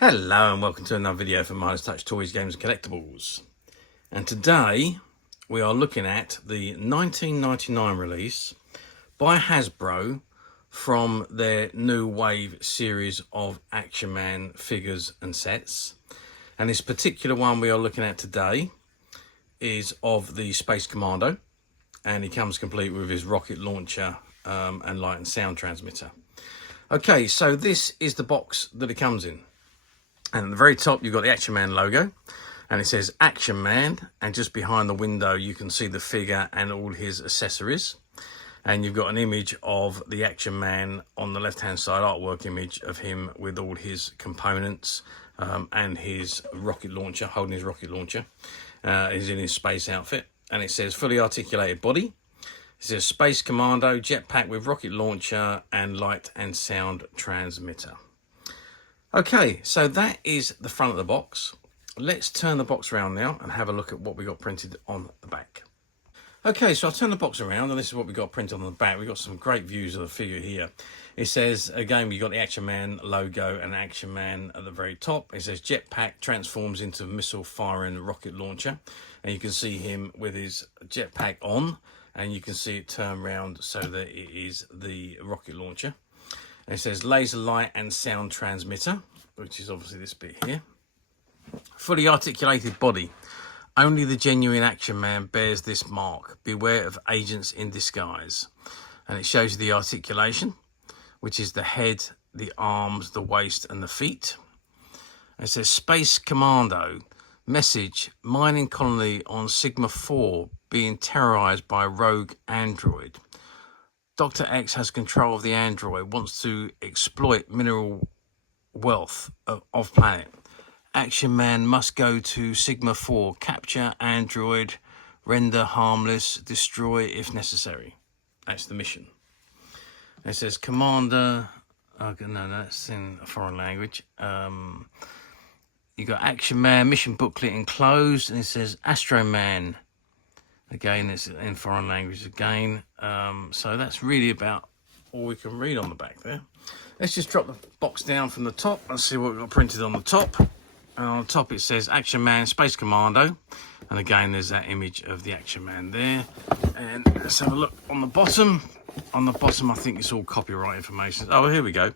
Hello and welcome to another video from Midas Touch Toys, Games and Collectibles. And today we are looking at the 1999 release by Hasbro from their new wave series of Action Man figures and sets. And this particular one we are looking at today is of the Space Commando, and he comes complete with his rocket launcher and light and sound transmitter. Okay, so this is the box that it comes in. And at the very top, you've got the Action Man logo, and it says Action Man. And just behind the window, you can see the figure and all his accessories. And you've got an image of the Action Man on the left-hand side, artwork image of him with all his components and his rocket launcher, holding his rocket launcher. He's in his space outfit. And it says fully articulated body. It says Space Commando, jetpack with rocket launcher and light and sound transmitter. Okay, so that is the front of the box. Let's turn the box around now and have a look at what we got printed on the back. Okay, so I'll turn the box around and this is what we got printed on the back. We've got some great views of the figure here. It says, again, we've got the Action Man logo and Action Man at the very top. It says jetpack transforms into missile firing rocket launcher. And you can see him with his jetpack on, and you can see it turn around so that it is the rocket launcher. And it says laser light and sound transmitter, which is obviously this bit here. Fully articulated body. Only the genuine Action Man bears this mark. Beware of agents in disguise. And it shows you the articulation, which is the head, the arms, the waist and the feet. And it says Space Commando. Message, mining colony on Sigma 4 being terrorized by rogue android. Dr. X has control of the android, wants to exploit mineral wealth of planet. Action Man must go to Sigma 4, capture android, render harmless, destroy if necessary. That's the mission. It says Commander, no, that's in a foreign language. You got Action Man, mission booklet enclosed, and it says Astro Man. Again, it's in foreign language again. So that's really about all we can read on the back there. Let's just drop the box down from the top and see what we've got printed on the top. And on the top it says Action Man, Space Commando. And again, there's that image of the Action Man there. And let's have a look on the bottom. On the bottom, I think it's all copyright information. Oh, here we go.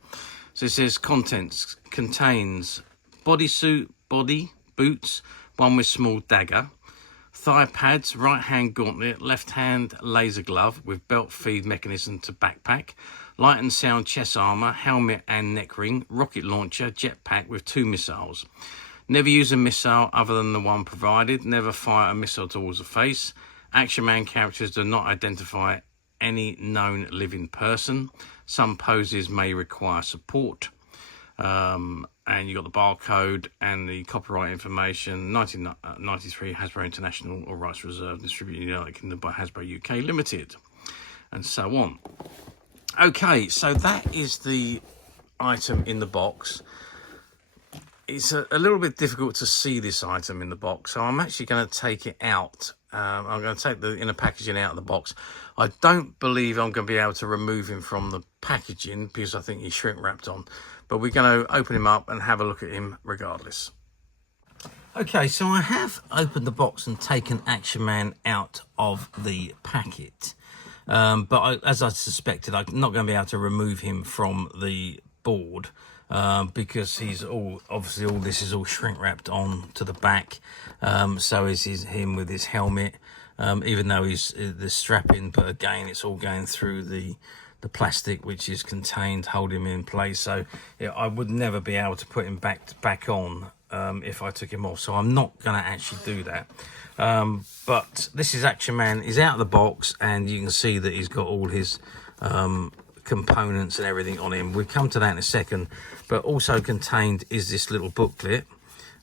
So it says contents contains bodysuit, body, boots, one with small dagger, thigh pads, right hand gauntlet, left hand laser glove with belt feed mechanism to backpack, light and sound chest armor, helmet and neck ring, rocket launcher, jetpack with 2 missiles. Never use a missile other than the one provided. Never fire a missile towards the face. Action Man characters do not identify any known living person. Some poses may require support. And you got the barcode and the copyright information. 1993 Hasbro International, all rights reserved, distributed in the United Kingdom by Hasbro UK Limited, and so on. Okay, so that is the item in the box. It's a little bit difficult to see this item in the box, so I'm actually going to take it out. I'm going to take the inner packaging out of the box. I don't believe I'm going to be able to remove him from the packaging because I think he's shrink wrapped on. But we're going to open him up and have a look at him regardless. Okay, so I have opened the box and taken Action Man out of the packet. As I suspected, I'm not going to be able to remove him from the board. Because he's obviously all this is all shrink wrapped on to the back. So is him with his helmet, even though he's the strapping, but again it's all going through the plastic which is contained, hold him in place. So yeah, I would never be able to put him back on if I took him off. So I'm not going to actually do that. But this is Action Man. He's out of the box, and you can see that he's got all his components and everything on him. We'll come to that in a second. But also contained is this little booklet.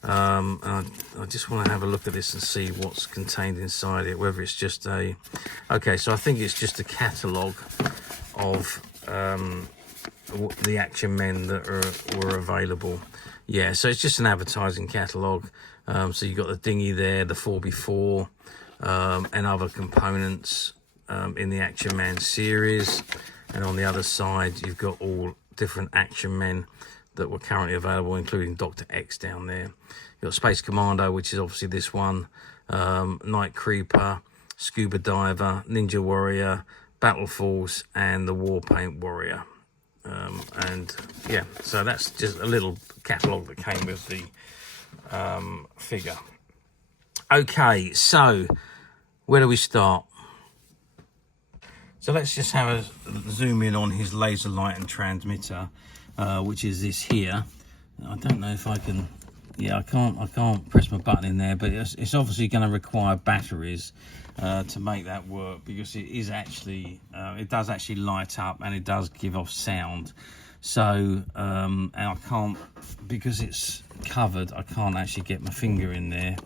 I just want to have a look at this and see what's contained inside it, whether it's just a... Okay, so I think it's just a catalogue of the Action Men that were available. Yeah, so it's just an advertising catalogue. So you've got the dinghy there, the 4x4, and other components in the Action Man series. And on the other side, you've got all different Action Men that were currently available, including Dr. X down there. You've got Space Commando, which is obviously this one, Night Creeper, Scuba Diver, Ninja Warrior, Battle Force, and the Warpaint Warrior. And yeah, so that's just a little catalogue that came with the figure. Okay, so where do we start? So let's just have a zoom in on his laser light and transmitter, which is this here. I don't know if I can, yeah, I can't press my button in there, but it's obviously going to require batteries to make that work, because it is actually, it does actually light up and it does give off sound. So, and I can't, because it's covered, I can't actually get my finger in there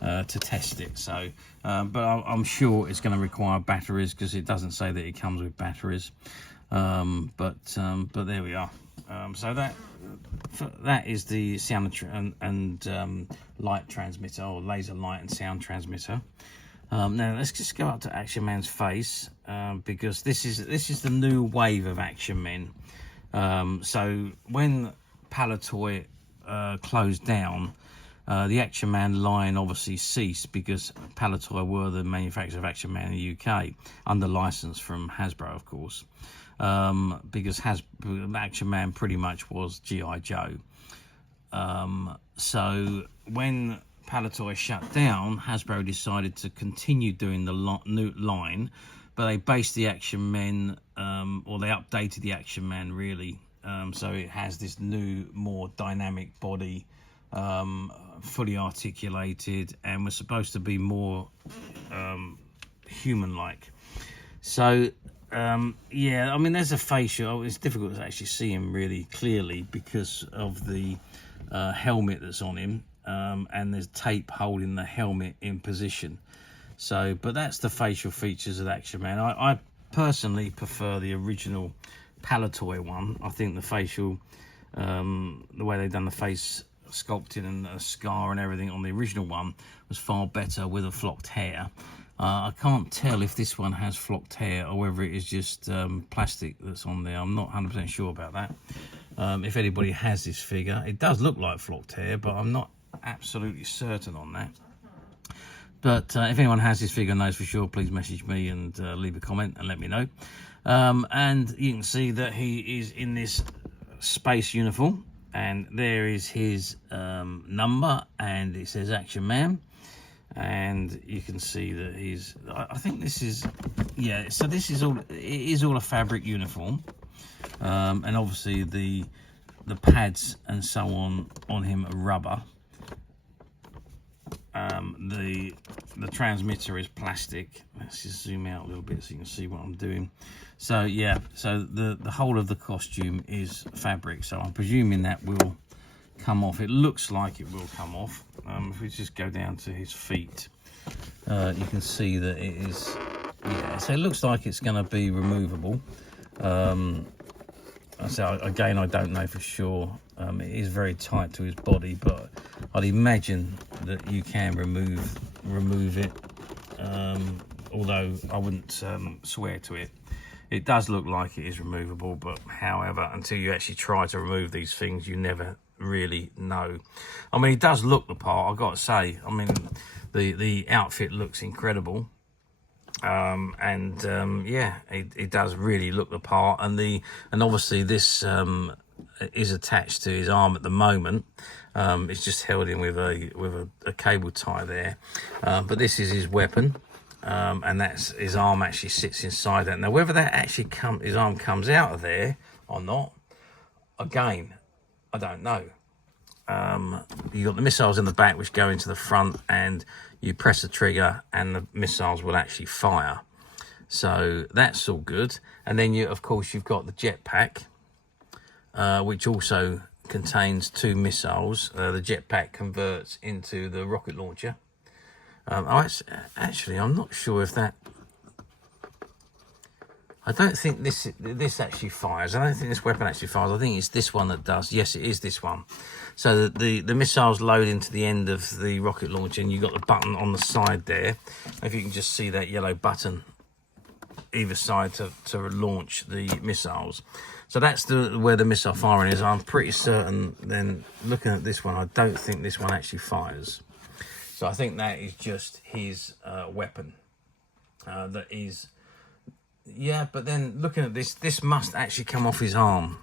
to test it. So, but I'm sure it's going to require batteries, because it doesn't say that it comes with batteries. But there we are. So that is the sound and light transmitter, or laser light and sound transmitter. Now let's just go up to Action Man's face, because this is the new wave of Action Men. So when Palitoy closed down, the Action Man line obviously ceased, because Palitoy were the manufacturer of Action Man in the UK, under license from Hasbro, of course, because Action Man pretty much was G.I. Joe. So when Palitoy shut down, Hasbro decided to continue doing the new line, but they based the Action Men, or they updated the Action Man really, so it has this new, more dynamic body, fully articulated, and was supposed to be more human-like. So yeah, I mean, there's a facial. It's difficult to actually see him really clearly because of the helmet that's on him, and there's tape holding the helmet in position. So, but that's the facial features of Action Man. I personally prefer the original Palitoy one. I think the facial, the way they've done the face sculpting and a scar and everything on the original one was far better with a flocked hair. I can't tell if this one has flocked hair or whether it is just plastic that's on there. I'm not 100% sure about that. If anybody has this figure, it does look like flocked hair, but I'm not absolutely certain on that. But if anyone has this figure and knows for sure, please message me and leave a comment and let me know. And you can see that he is in this space uniform, and there is his number, and it says Action Man. And you can see that he's, I think this is, yeah, so this is all, it is all a fabric uniform. And obviously the pads and so on him are rubber. The transmitter is plastic. Let's just zoom out a little bit so you can see what I'm doing. So yeah, so the whole of the costume is fabric, so I'm presuming that will come off. It looks like it will come off. If we just go down to his feet, you can see that it is, yeah, so it looks like it's going to be removable. So again, I don't know for sure. It is very tight to his body, but I'd imagine that you can remove it, although I wouldn't swear to it. It does look like it is removable, but however, until you actually try to remove these things, you never really know. I mean, it does look the part, I've got to say. I mean, the outfit looks incredible. Yeah, it does really look the part, and obviously this is attached to his arm at the moment. It's just held in with a cable tie there, but this is his weapon, and that's his arm actually sits inside that. Now whether that actually his arm comes out of there or not, again, I don't know. You've got the missiles in the back which go into the front, and you press the trigger and the missiles will actually fire. So that's all good. And then of course you've got the jetpack, which also contains 2 missiles. The jetpack converts into the rocket launcher. Actually, I'm not sure if that, I don't think this actually fires. I don't think this weapon actually fires. I think it's this one that does. Yes, it is this one. So the missiles load into the end of the rocket launcher, and you've got the button on the side there. If you can just see that yellow button either side to launch the missiles. So that's where the missile firing is. I'm pretty certain then, looking at this one, I don't think this one actually fires. So I think that is just his weapon. That is, yeah, but then looking at this must actually come off his arm,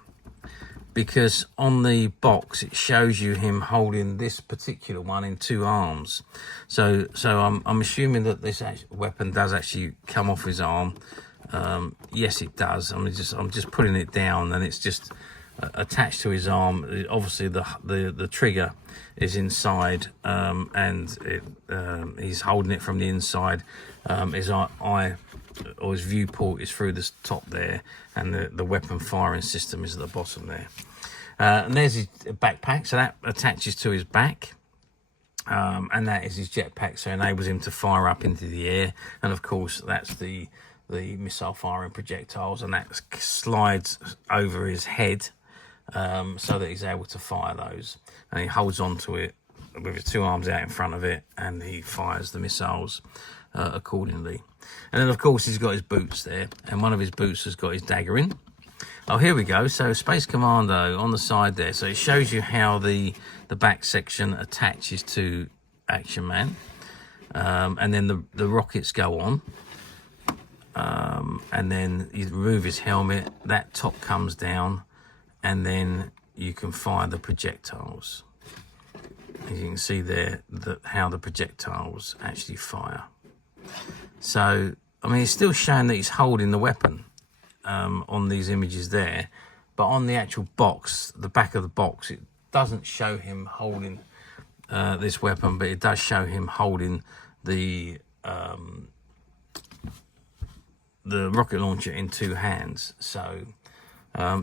because on the box it shows you him holding this particular one in 2 arms. So I'm assuming that this weapon does actually come off his arm. Yes, it does. I'm just putting it down, and it's just attached to his arm. Obviously the trigger is inside, and he's holding it from the inside. His eye or his viewport is through the top there, and the weapon firing system is at the bottom there. And there's his backpack, so that attaches to his back. And that is his jetpack, so it enables him to fire up into the air. And of course that's the missile firing projectiles, and that slides over his head, so that he's able to fire those. And he holds on to it with his 2 arms out in front of it, and he fires the missiles accordingly. And then of course he's got his boots there, and one of his boots has got his dagger in. Oh, here we go. So Space Commando on the side there. So it shows you how the back section attaches to Action Man, and then the rockets go on. And then you remove his helmet, that top comes down, and then you can fire the projectiles. As you can see there, how the projectiles actually fire. So, I mean, it's still showing that he's holding the weapon on these images there, but on the actual box, the back of the box, it doesn't show him holding this weapon, but it does show him holding the rocket launcher in 2 hands. So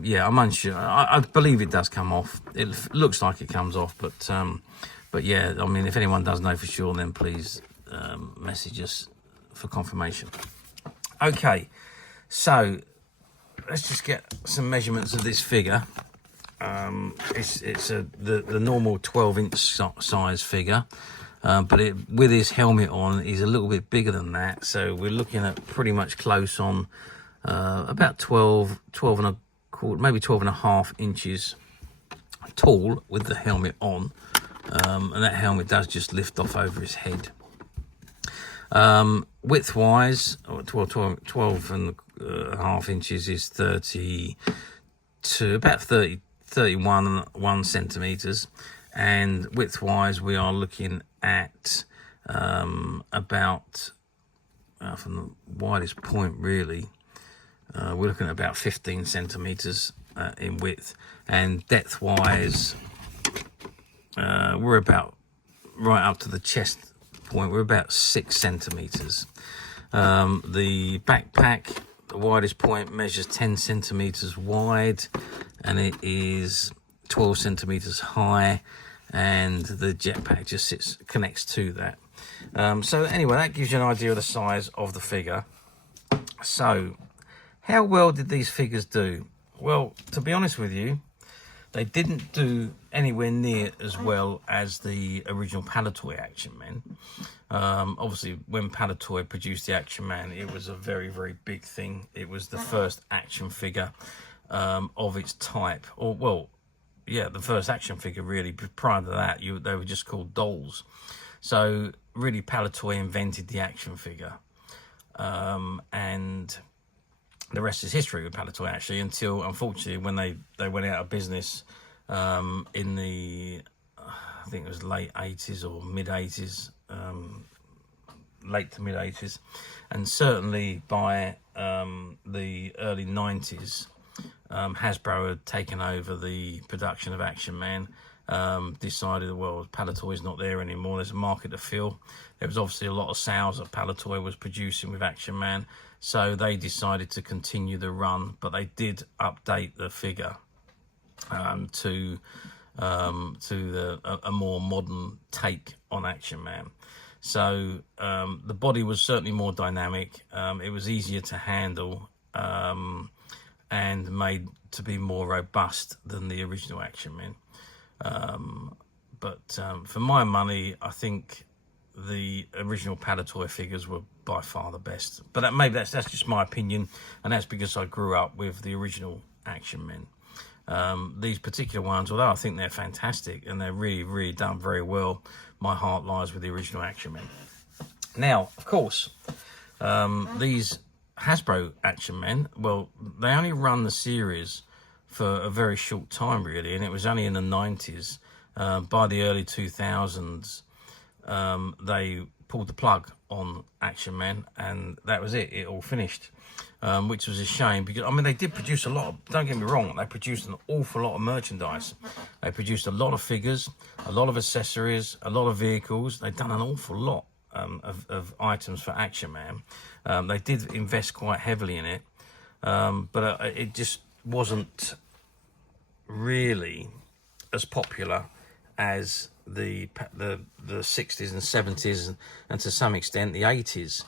yeah, I'm unsure. I believe it does come off. It looks like it comes off, but yeah, I mean, if anyone does know for sure, then please message us for confirmation. Okay, so let's just get some measurements of this figure. It's the normal 12-inch size figure. But with his helmet on, he's a little bit bigger than that. So we're looking at pretty much close on about 12 and a quarter, maybe 12 and a half inches tall with the helmet on. And that helmet does just lift off over his head. Width-wise, 12 and a half inches is 31 centimeters. And width-wise, we are looking at about, from the widest point really, we're looking at about 15 centimeters in width. And depth-wise, we're about right up to the chest point, we're about 6 centimeters. The backpack, the widest point, measures 10 centimeters wide, and it is 12 centimeters high. And the jetpack just connects to that. So anyway, that gives you an idea of the size of the figure. So how well did these figures do? Well, to be honest with you, they didn't do anywhere near as well as the original Palitoy Action Man. Obviously, when Palitoy produced the Action Man, it was a very, very big thing. It was the first action figure of its type, or well, yeah, the first action figure really. Prior to that, they were just called dolls. So really, Palitoy invented the action figure, and the rest is history with Palitoy actually. Until unfortunately, when they went out of business in the I think it was late 80s or mid 80s, late to mid 80s, and certainly by the early 90s. Hasbro had taken over the production of Action Man, decided, well, Palitoy's not there anymore, there's a market to fill. There was obviously a lot of sales that Palitoy was producing with Action Man, so they decided to continue the run, but they did update the figure to a more modern take on Action Man. So the body was certainly more dynamic, it was easier to handle, and made to be more robust than the original Action Man. But for my money, I think the original Palitoy figures were by far the best. But maybe that's just my opinion, and that's because I grew up with the original Action Men. These particular ones, although I think they're fantastic and they're really done very well, my heart lies with the original Action Men. Now, of course, these Hasbro Action Men, well, they only run the series for a very short time, really, and it was only in the 90s. By the early 2000s, they pulled the plug on Action Men, and that was it. It all finished, which was a shame, because, I mean, they did produce a lot of, don't get me wrong, they produced an awful lot of merchandise. They produced a lot of figures, a lot of accessories, a lot of vehicles. They've done an awful lot of items for Action Man. They did invest quite heavily in it, but it just wasn't really as popular as the 60s and 70s and to some extent the 80s,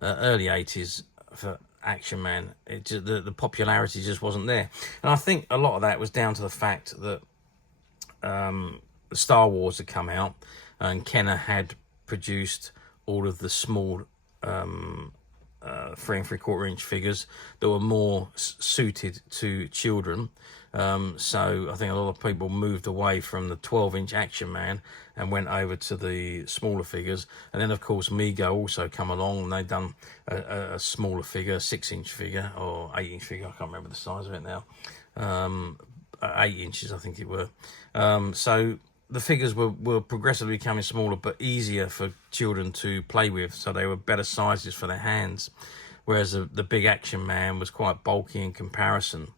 early 80s for Action Man. The popularity just wasn't there, and I think a lot of that was down to the fact that Star Wars had come out and Kenner had produced all of the small 3 3/4 inch figures that were more suited to children. So I think a lot of people moved away from the 12-inch Action Man and went over to the smaller figures. And then, of course, Mego also come along, and they've done a smaller figure, 6-inch figure or 8-inch figure. I can't remember the size of it now. 8 inches, I think it were. So the figures were progressively becoming smaller, but easier for children to play with. So they were better sizes for their hands. Whereas the big Action Man was quite bulky in comparison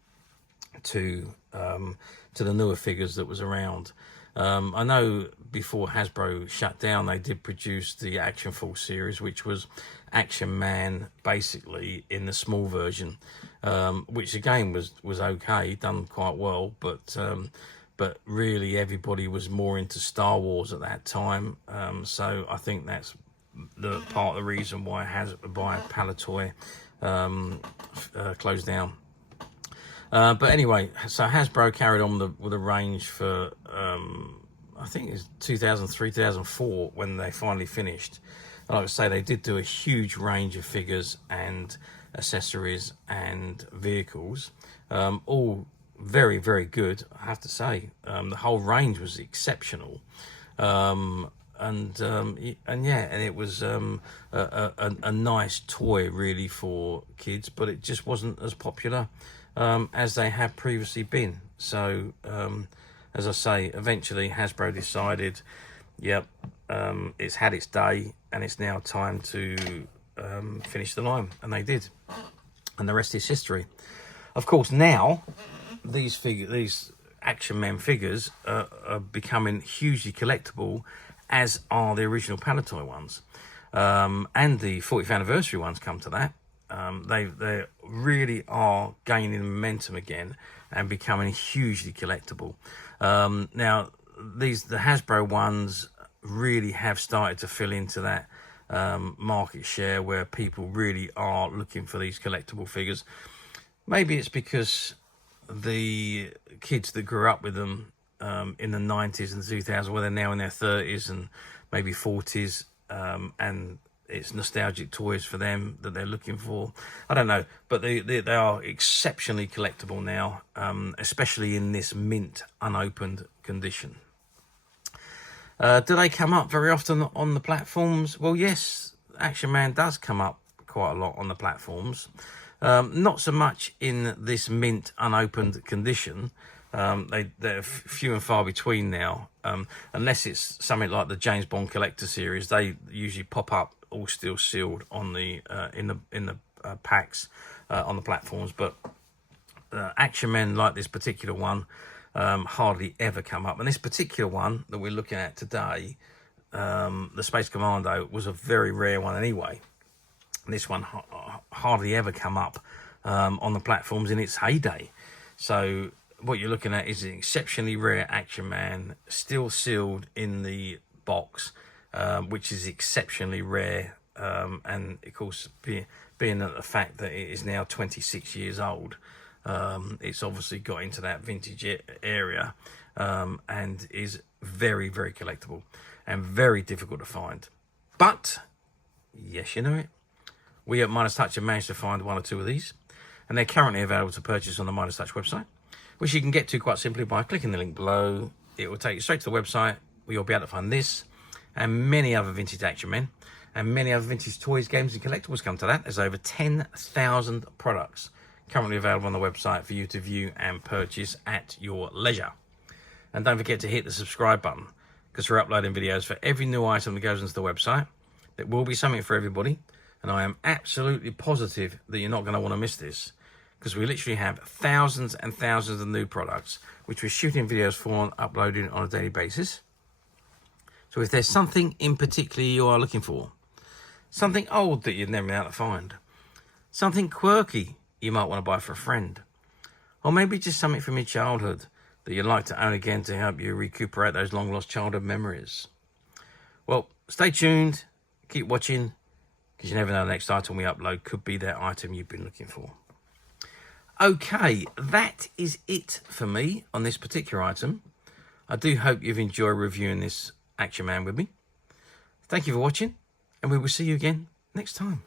to the newer figures that was around. I know before Hasbro shut down, they did produce the Action Force series, which was Action Man basically in the small version, which again was okay, done quite well, but really everybody was more into Star Wars at that time. So I think that's the part of the reason why Palitoy closed down. But anyway, so Hasbro carried on with the range for I think it's 2003, 2004 when they finally finished. Like I say, they did do a huge range of figures and accessories and vehicles, all very good, I have to say. The whole range was exceptional, and it was a nice toy really for kids, but it just wasn't as popular as they had previously been. So as I say, eventually Hasbro decided, yep, it's had its day and it's now time to finish the line, and they did, and the rest is history. Of course, now these Action Man figures are becoming hugely collectible, as are the original Palitoy ones, and the 40th anniversary ones come to that. They really are gaining momentum again and becoming hugely collectible. Now the Hasbro ones really have started to fill into that market share where people really are looking for these collectible figures. Maybe it's because the kids that grew up with them in the 90s and 2000s, well, they're now in their 30s and maybe 40s, and it's nostalgic toys for them that they're looking for. I don't know, but they are exceptionally collectible now, especially in this mint unopened condition. Do they come up very often on the platforms? Well, yes, Action Man does come up quite a lot on the platforms. Not so much in this mint unopened condition. They're few and far between now, unless it's something like the James Bond Collector Series. They usually pop up all still sealed on the in the packs on the platforms. But Action Men like this particular one hardly ever come up. And this particular one that we're looking at today, the Space Commando, was a very rare one anyway. And this one hardly ever come up on the platforms in its heyday. So what you're looking at is an exceptionally rare Action Man, still sealed in the box, which is exceptionally rare. And of course, being the fact that it is now 26 years old, it's obviously got into that vintage area, and is very collectible and very difficult to find. But yes, you know it, we at Minus Touch have managed to find one or two of these. and they're currently available to purchase on the Midas Touch website, which you can get to quite simply by clicking the link below. It will take you straight to the website where you'll be able to find this and many other vintage action men and many other vintage toys, games and collectibles come to that. There's over 10,000 products currently available on the website for you to view and purchase at your leisure. And don't forget to hit the subscribe button, because we're uploading videos for every new item that goes into the website. There will be something for everybody, and I am absolutely positive that you're not going to want to miss this, because we literally have thousands and thousands of new products which we're shooting videos for and uploading on a daily basis. So if there's something in particular you are looking for, something old that you've never been able to find, something quirky you might want to buy for a friend, or maybe just something from your childhood that you'd like to own again to help you recuperate those long lost childhood memories, well, stay tuned, keep watching, because you never know, the next item we upload could be that item you've been looking for. Okay, that is it for me on this particular item. I do hope you've enjoyed reviewing this Action Man with me. Thank you for watching, and we will see you again next time.